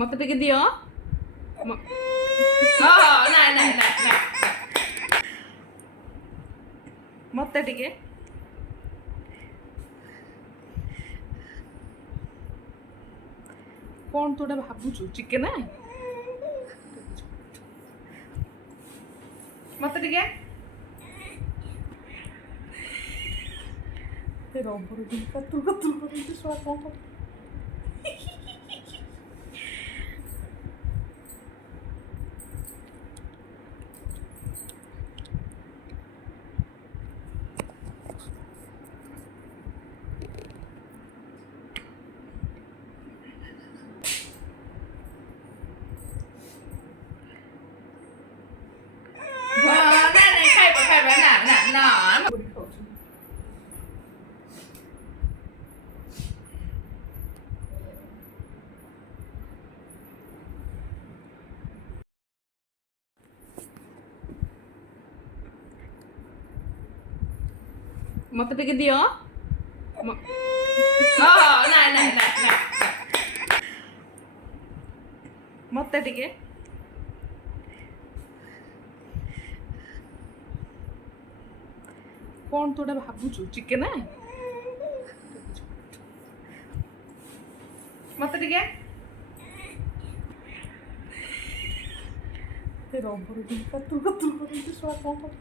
ମତେ ଟିକେ ଦିଅ। ନାଇଁ ନାଇଁ ନାଇଁ ନାଇଁ ମତେ ଟିକେ କଣ ତୁ ଗୋଟେ ଭାବୁଛୁ? ଚିକେନ ମତେ ଟିକେ ରବର କାତୁର କାତୁର କରନ୍ତି ଶୁଆ କଣ କର ନାଇଁ ଖାଇବା ଖାଇବା ନା ନା ନା ଖାଉଛୁ। ମତେ ଟିକେ ଦିଅ। ନାଇଁ ନାଇଁ ନାଇଁ ନାଇଁ ମତେ ଟିକେ କଣ ତୁ ଗୋଟେ ଭାବୁଛୁ? ଚିକେନ ମତେ ଟିକେ ରବର କାତୁର କାତୁର କରନ୍ତି ଶୁଆ କଣ କର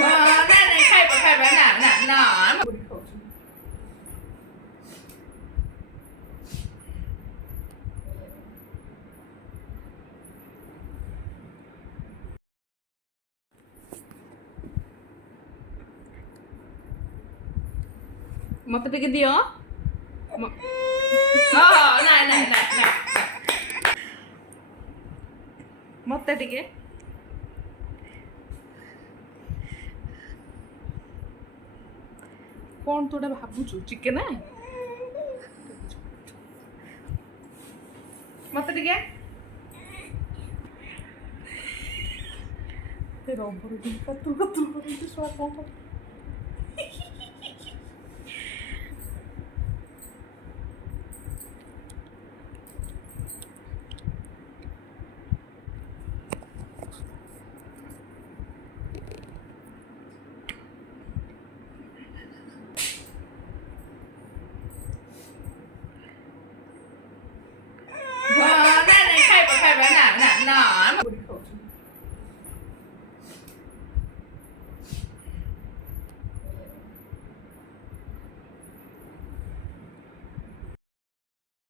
ନାଇଁ ଖାଇବା ଖାଇବା ନା ନା ନା ଖାଉଛୁ। ମତେ ଟିକେ ଦିଅ। ନାଇଁ ନାଇଁ ନାଇଁ ନାଇଁ ମତେ ଟିକେ କଣ ତୁ ଗୋଟେ ଭାବୁଛୁ? ଚିକେନ ମତେ ଟିକେ ରବର କାତୁର କାତୁର କରନ୍ତି ଶୁଆ କଣ କର